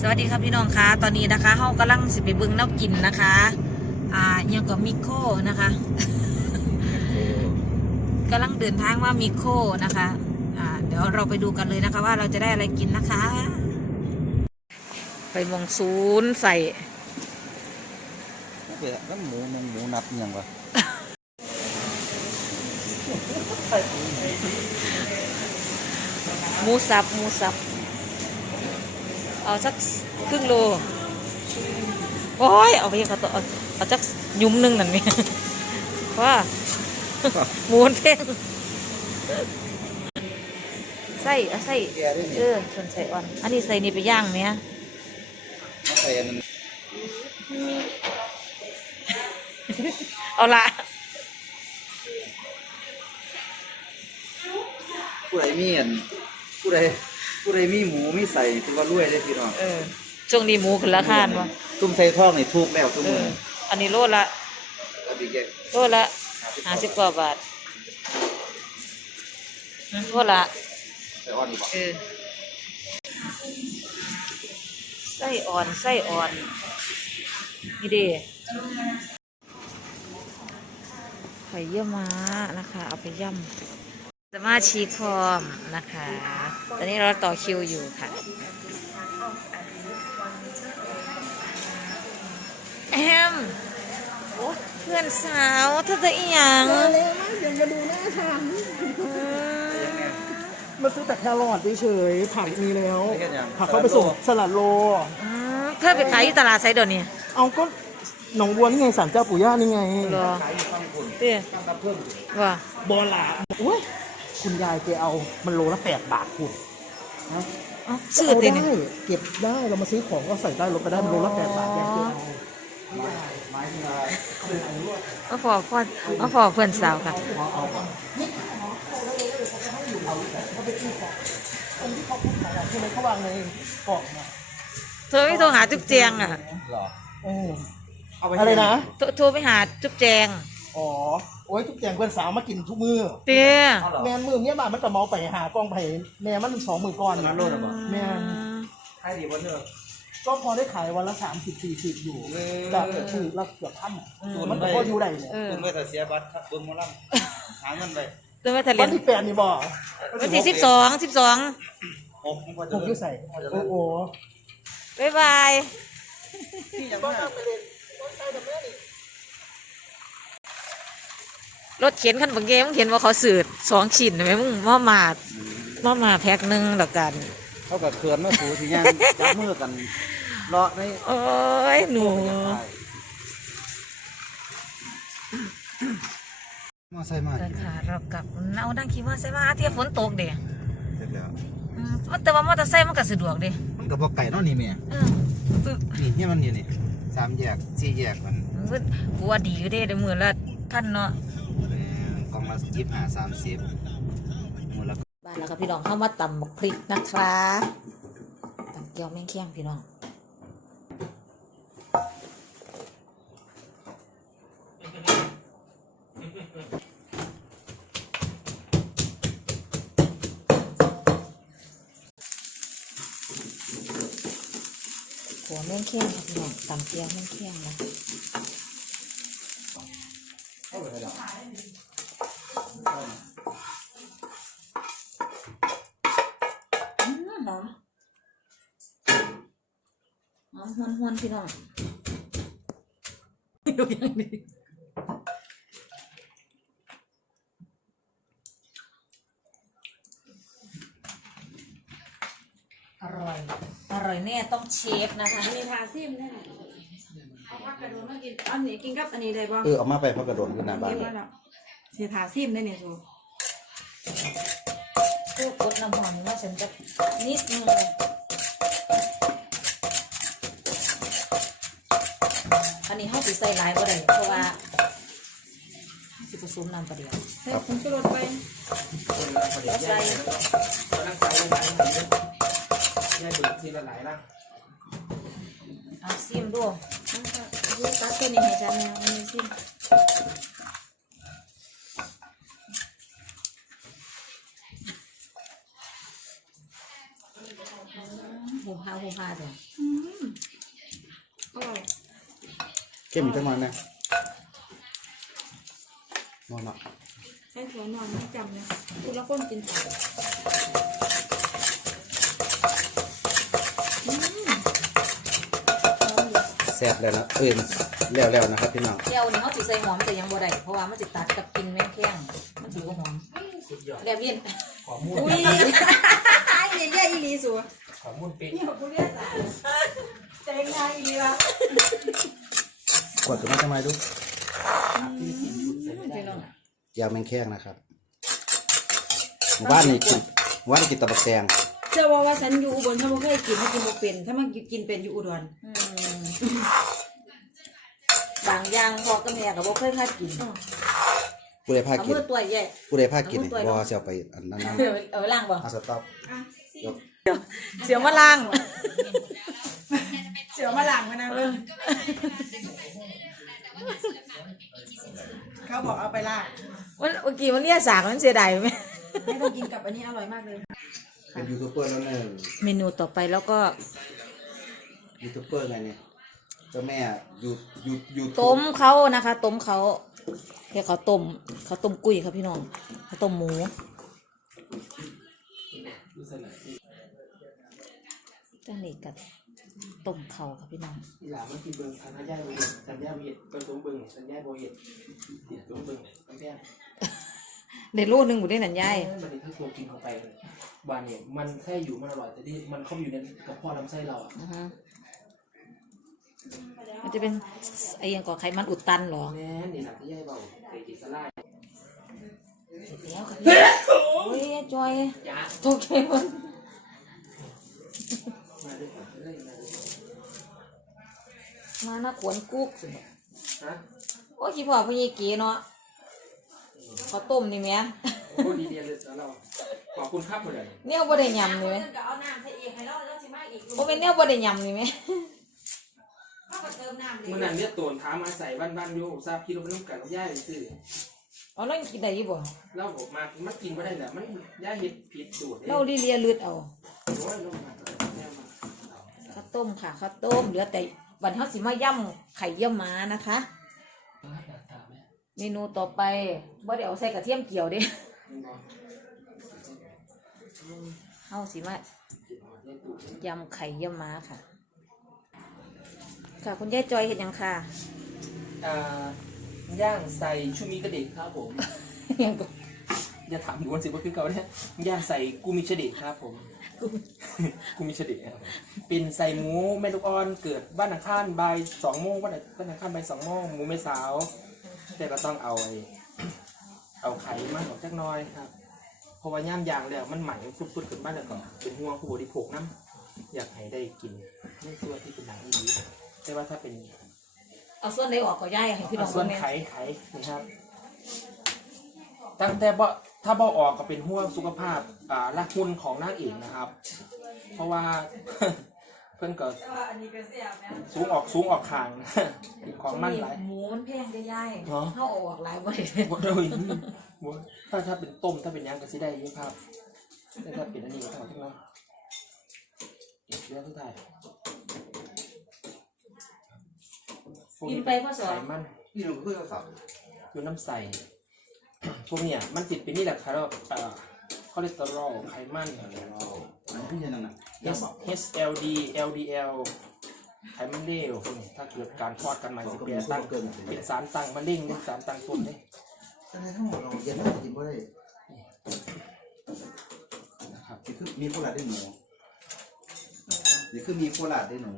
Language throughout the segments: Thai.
สวัสดีครับพี่น้องคะตอนนี้นะคะเฮากำลังสิไปเบิ่งแนวกินนะคะ อ่าอิหยังกับมิโคนะคะกำลังเดินทางว่ามิโคนะคะ อ่า เดี๋ยวเราไปดูกันเลยนะคะ ว่าเราจะได้อะไรกินนะคะ ไปมองศูนย์ใส่เปะแล้วหมูนงหมูนับอิหยังวะหมูสับหมูสับ เอาสักครึ่งโลโอ้ยเอาไปเขาตัวเอาเอาสักยุ้มหนึงนั่นนี่ว่าหมูนเพ่งใส่เอาใส่แกได้เออส่วนใส่อ่อนอันนี้ใส่นี่ไปย่างไหมอะใส่อันนั้นเอาละผู้ใดมีอันผู้ใด ผู้ใดมีหมูมีใส่ถือว่ารวยเลยพี่น้องเออช่วงนี้หมูขึ้นราคาเนาะตุ้มใส่ทองนี่ถูกแล้วทุกเอมื้อออันนี้โลละแล้วพี่แกโลละห้าสิบกว่าบาทอืมโลละใส่อ่อนนี่บ่เออไส้อ่อนไส้อ่อนนี่เดีไข่เยี่ยวม้านะคะ เอาไปย่ำสมาชิกพร้อมนะคะ ตอนนี้เราต่อคิวอยู่ค่ะแอมโอ้เพื่อนสาวเธอจะอีหยังมาเลยมาเดี๋ยวมาดูหน้าฉันอืมมาซื้อแต่แครอทเฉยๆผักมีแล้วไม่เฮ็ดหยังผักเขาไปส่งสลัดโลอืมเธอไปขายที่ตลาดไซเดอนนี่เอาก็หนองบัวนี่ไงสารเจ้าปู่ย่านี่ไงเหรอเตี้ยว่าบอลาอุ้ย คุณยายแกเอามันโลละแปดบาทคุณนะเอ้าซื้อเอาติได้นี่เก็บได้เรามาซื้อของก็ใส่ได้ลดไปได้มันโลละแปดบาทแกแกเอาเอาพอพ่อเอาพอเพื่อนสาวค่ะคนที่เขาพูดของที่ไหนเขาวางในกล่องนะโทรไม่โทรหาจุ๊บแจงอะหรอเออเอาไปอะไรนะ โทรโทรไปหาจุ๊บแจงอ๋อโอ้ยทุกอย่างเพื่อนสาวมากินทุกมือเตี้ยเอาเหรอแมนมือเนี่ยบาทมันก็เมาไปหากองไผ่แม่มันสองหมื่นก้อนมันโลดเหรอบ่แม่นให้ดีบ่เด้อก็พอได้ขายวันละสามสิบสี่สิบอยู่เออแต่คือเราเกือบพันอะอืมมันก็พออยู่ได้เนี่ยเออตุ้มไปแต่เสียบัตรครับเบิ่งหมอลำหาเงินไปตัวแม่ทะเลวันที่แปดนี่บ่วันที่สิบสองสิบสองโอ้มันพอจะผมอเลิยู่กใส่พอจะโอ้เลิกโหบ๊ายบายพี่ยังก็มาตามไปเลยก็ใส่กับแม่นี่ รถเข็นคันบางเกมงเห็นว่าเขาสืดสองชิ้นไหมมึงมามาดมามาแพ็คหนึ่งแล้วกัน เขากับเขื่อนมาสูสิย่างจับมือกันเลาะในโอ้ยหนูมาใส่มากันค่ะเรากลับเอาดังคิดว่าใช่ไหมเที่ยฝนตกเด้เสร็จแล้วอืมแต่ว่ามอเตอร์ไซค์มันก็สะดวกเด้มันก็บ่ไก่เนาะนี่แม่เออปึ๊บนี่เนี่ยมันอยู่นี่สามแยกสี่แยกมันมึงกูว่าดีอยู่เด้ได้มือละพันเนาะแม่กล่องละยี่สิบห้าสามสิบมูลละบ้านแล้วก็พี่น้องเข้ามาตำบักพริกนะคะตำเกี๊ยวแม่งเคี่ยงพี่น้องหัวแม่งเคี่ยงค่ะพี่น้องตำเกี๊ยวแม่งเคี่ยงนะ หอมหวนหวนพี่น้องดูอย่างนี้อร่อย อร่อยแน่ต้องเชฟนะคะ มีทาซิมได้ไหมเอาผักกระโดดมากินอันนี้กินกับอันนี้ได้บ่เออเอามาไปพักกระโดดขึ้นหน้าบ้านกินมาแล้วสีทาซิมได้เนี่ยสูคือกดน้ำหอมว่าฉันจะนิดนึง อันนี้ห้องสีใส่หลายก็ได้เพราะว่าสิผสมน้ำประเดี๋ยวใส่ผงชูรสไปแล้วใส่เอาซิมดูดูตัดตัวนี้ให้ฉันแนวอันนี้ซิมโหหูพาหูพาจ้ะอืมอร่อย เข้มอีกจังหวะนะนอนเนาะให้ถั่วนอนไม่จำนะคุณละคนกินผักแซ่บแล้วนะเอ้ยแล้วแล้วนะครับพี่น้องเจียวนี่เขาสิใส่หอมแต่ยังบ่ได้เพราะว่ามันสิตัดกับกลินแม่งแข้งมันสิบ่หอมแล้วเวียนขอมูลอุ้ยไอ้เนี่ยแย่อีหลีสัวขอมูลเป๊ะเนี่ยกูเรียกสายใจง่ายอีหลีละ กดตัวมาทำไมดูพี่น้องยางแมงแข้งนะครับหมู่บ้านนี่กินหมู่บ้านนี่กินตะบักแตงเชื่อว่าว่าฉันอยู่อุบลถ้าไม่เคยกินถ้ากินบ่เป็น ถ้ามันกินเป็นอยู่อุดรอืมบางอย่างพอกับแม่ก็บ่เคยพากินผู้ใดพาเอากินมือตัวใหญ่ ผู้ใดพากินเอามือตัวรอเสียวไปอันนั้นนะเอาเอาล่างบ่เอาสต็อปอะยกเสียวมาล่าง เสือมาหลังมานะเออ เขาบอกเอาไปลากวันเมื่อกี้มันเนี่ยสากมันเสียดายไหมไม่ต้องกินกับอันนี้อร่อยมากเลย เป็นยูทูบเบอร์แล้วเนี่ยเมนูต่อไปแล้วก็ยูทูบเบอร์ไงเนี่ยเจ้าแม่ยูยูยูทูบต้มเขานะคะต้มเขาเรียกเขาต้มเขาต้มกุ้ยครับพี่น้องเขาต้มหมูดูสนามจังนี้กับ ต้มเขาครับพี่น้องอีหลามันกินเบิ้งทางย่าโบเห็ดทางย่าโบเห็ดก็ต้มเบิ้งทางย่าโบเห็ดติดต้มเบิ้งทางย่าเด็ดโลนึงอยู่ได้หนันยายมันนี่ถ้าตัวกินเข้าไปเลยบานเนี่ยมันแค่อยู่มันอร่อยแต่ที่มันเข้าไปอยู่ในกระเพาะลำไส้เราอะอือฮะมันจะเป็นไอ้หยังก่อไขมันอุดตันเหรอแม่นี่หลักที่ย่าเบาใส่กินสลายเสร็จแล้วครับพี่โอ้ยจอยยาโอเคมัน มาด้วยกันเลยมาด้วยกัน มาหน้าขวนกุ๊กสิฮะโอ้ยกี่พ่อพี่ยี่กีเนาะข้าวต้มนี่แหม่โอ้ดีเดียวเลยแล้วเราขอบคุณครับหมดเลยเนี่ยบ่ได้ยำนี่แหมก็เอาน้ำใส่เองให้เราแล้วสิมาอีกบ่เป็นเนี่ยบ่ได้ยำนี่แหมเขาก็เติมน้ำเลยเมื่อนั้นเนี่ยตัวท้ามาใส่บ้านบ้านๆอยู่ทราบคิดว่ามันต้องการย่าซื้อเอาแล้วกินได้อยู่บ่แล้วบอกมามันกินไม่ได้เนี่ยมันย่าเห็ดผิดสูตรเราลิเลียลืดเอาโอ้ยลงมาแม่มาข้าวต้มค่ะข้าวต้มเหลือแต่ วันเฮาสิมาย่ำไข่เยี่ยวม้านะคะ เมนูต่อไปบ่ได้เอาใส่กระเทียมเกี่ยวเด้เฮาสิมายำไข่เยี่ยวม้าค่ะ ค่ะคุณยายจอยเห็นยังค่ะอ่าย่างใส่ชูมิกระเด็กครับผมยังก็อย่าถามดูวันสิว่าคือเก่าเนี่ยย่างใส่กูมิชเดะครับผม กูมิชเดะครับเป็นใส่หมูแม่ลูกอ่อนเกิดบ้านอังคารบ่ายสองโมงบ้านบ้านอังคารบ่ายสองโมงหมูไม่สาว แต่ก็ต้องเอาไอ้เอาไข่มาออกจักหน้อยครับ เพราะว่าย่ามยางแล้วมันใหม่ฟุดๆขึ้นบ้านแล้วก็เป็นห่วงผู้บริโภคน้ำอยากให้ได้กินในส่วนที่เป็นหนังอีกแต่ว่าถ้าเป็นเอาส่วนไหนออกก็ยายให้พี่น้องส่วนเบิ่งแหไข่ไข่นะครับ ตั้งแต่บ่ ถ้าบ่ออกก็เป็นห่วงสุขภาพอ่าและหุ่นของนางเอกนะครับ เพราะว่า เพิ่นก็อันนี้ก็เสียบนะสูงออกสูงออกคางเป็นของมันหลาย หมูมันแพงได้ยายเหรอเฮาเอาออกหลายบ่ได้บ่ได้บ่ถ้าถ้าเป็นต้มถ้าเป็นหยังก็สิได้อยู่ครับแต่ถ้าเป็นอันนี้ก็ต้องทั้งนั้นเรื่องที่ไทยกินไปพ่อสอไขนมัน นี่เราเพื่อสับอยู่น้ำใส พวกเนี่ยมันติดเป็นนี่แหละครับอ่าคอเลสเตอรอลไขมันพี่ยังนั่นน่ะ HLD LDL ไขมันเลวพวกนี้ถ้าเกิดการทอดกันใหม่สิเปลี่ยนตั้งเป็นสารตั้งมะเร็งเป็นสารตั้งต้นเลยแต่ในทั้งหมดเราเย็นไม่กินก็ได้นะครับนี่คือมีโคราชได้หนูนี่คือมีโคราชได้หนู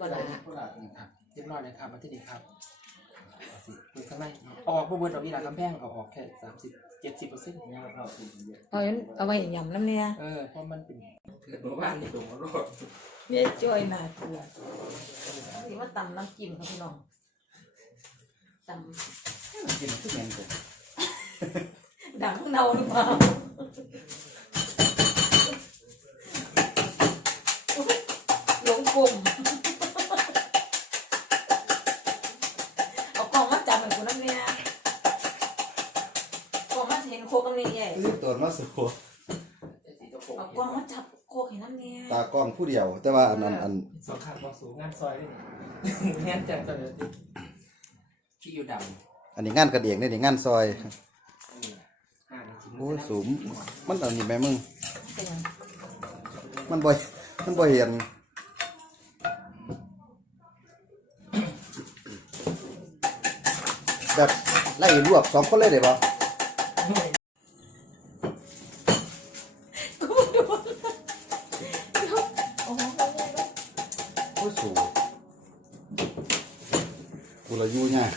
บ่ได้ โคราชนี่ครับเรียบร้อยเลยครับมาที่นี่ครับ เอาสิดูข้างในเอาออกพวกเบิร์ดเอาอีหลากำแพงเอาออกแค่สามสิบเจ็ดสิบเปอร์เซ็นต์เอาอันเอาไว้ยำน้ำเนี่ยเออเพราะมันเป็นเกิดเมื่อวานนี่ตรงรถยายจอยน่ากลัวสิว่าตำน้ำจิ้มครับพี่น้องตำกินทุกเมนูดังเนาหรือเปล่าหลงกลุ่มเอากล่องมาจับเหมือนกูนั่นเนี่ยกล่องมาเห็ นโคกเอากล่องมาจับโคกเห็นนั่นเนี่ยตากล้องผู้เดียว แต่ว่าอันอันอันสองขาบอกสูงงานซอยนี่งานจังซอยเลยพี่อยู่ดำอันนี้งานกระเดียงนี่นี่งานซอยอ่าจริงโอ้ยสูงมันอันนี้แม่มึง เป็นยังมันบ่อยมันบ่อยเห็นแบบไล่รวบสองคนเลยได้ปะ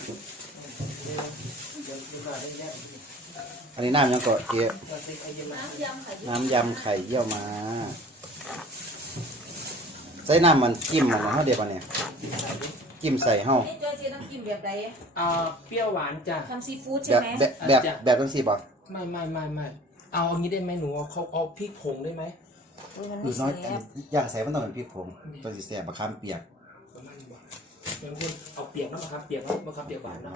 อยู่เนี่ยอันนี้น้ำยังเกาะเกี้ยน้ำยำไข่เยี่ยวมาใส่น้ำมันจิ้มมันนะเฮาเดียวปะเนี่ยจิ้มใส่เฮานี่เจอเจน้ำจิ้มแบบใดอ่าเปรี้ยวหวานจ้ะทำซีฟู้ดแบใช่บไหมแบบแบบแบบจังซี่บ่ไม่ไม่ไม่ไม่เอาอย่างนี้ได้ไหมหนูเอาเขาเอาพริกผงได้ไหมเออมันหรืไม่อน้อยแซ่บอย่างใส่มันต้องเป็นพริกผงตัวสิแซ่บบักคำเปียกประมาณนี้บ่ เดี๋ยวคุณเอาเปียกนะมะขามเปียกนะมะขามเปียกหวานเนาะ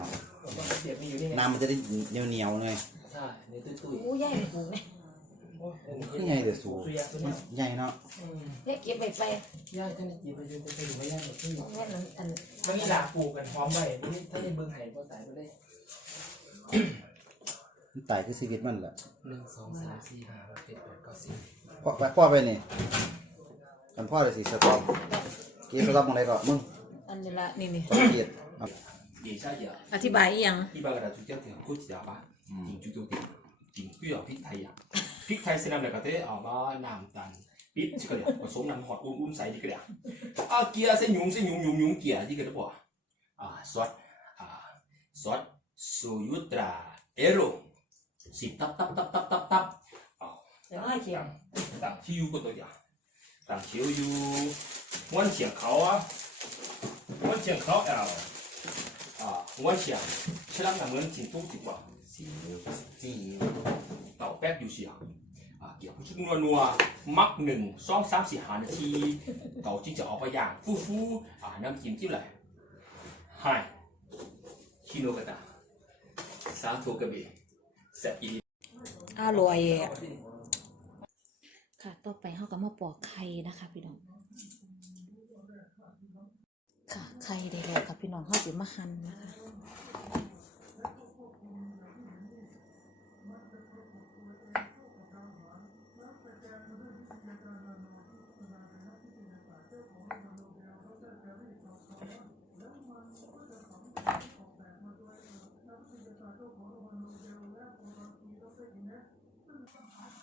มะขามเปียกมีอยู่นี่ไงน้ำมันจะได้เหนียวเหนียวๆหน่อยใช่ในตุ้ยตุ้ยอู้ใหญ่หูเนี่ยโอ้ยคือไงเดี๋ยวสูสุยาตัวมัเนี้นใหญ่เนาะเนี่ยเก็บไปไปย่าท่านจีบไปยืนไปอยู่ไม่ย่าหมดที่แม่นมันอันมันมีหลาปลูกกันพร้อมไว้นี่ถ้าในเบืองไห่ก็ตายไปได้มันตายคือชีวิตมันแหละหนึ่งสองสามสี่ห้าหกเจ็ดแปดเก้าสิบพ่อไปพ่อไปนี่กันพ่อเลยสิสตอมกี่สตอมอะไรก่อนมึง อันนี้ละนี่นี่ สองเกียรติเอา 底下也 อธิบายอีหยัง 一般嘅就叫条骨条吧，定住到点，定都有劈睇啊，劈睇先谂嚟嗰啲啊嘛南蛋，劈呢个咧，我数谂学碗碗细啲嘅咧，啊记啊先用先用用用记啊呢个都噃，啊 short 啊 short suyutra arrow，是揼揼揼揼揼揼，啊 เดี๋ยวน้อยเขียง 当超 嗰度呀，当超要揾钱考啊，揾钱考 L。啊，我想吃咱两个人真多一寡，是是豆白就是啊，啊，叫不出นัวนัวมักหนึ่งสองสามสี่ห้านาทีเก่าที่จะออกไปย่างฟูฟูอ่าน้ำจิ้มจิ้มอะไรไฮฮิโนกะตาสาโทกะเบแซ่บอี อร่อยอะค่ะ ต่อไปเขาก็มาปอกไข่นะคะ พี่น้อง ค่ะไข่ได้แล้วค่ะพี่น้องเขาสิมาหั่นนะคะ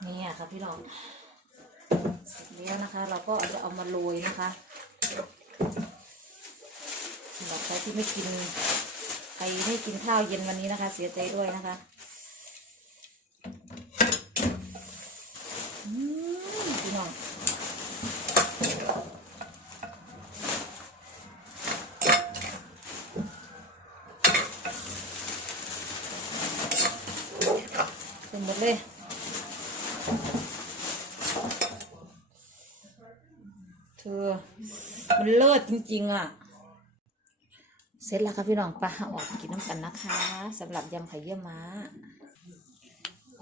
นี่อะค่ะพี่น้องเสร็จแล้วนะคะ เราก็จะเอามาโรยนะคะับใครที่ไม่กินใครไม่กินข้าวเย็นวันนี้นะคะ เสียใจด้วยนะคะอืมพี่น้องเป็นหมดเลยเธอมันเลิศจริง ๆ อะ เสร็จแล้วค่ะพี่น้องปลาออกกินน้ำกันนะคะสำหรับยำไข่เยี่ยวม้า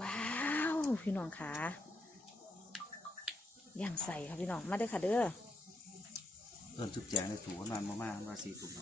ว้าวพี่น้องค่ะย่างใส่ค่ะพี่น้องมาเด้อค่ะเด้อเอิ้นจุ๊บแจงในถูนานมากๆว่าสี่ถุง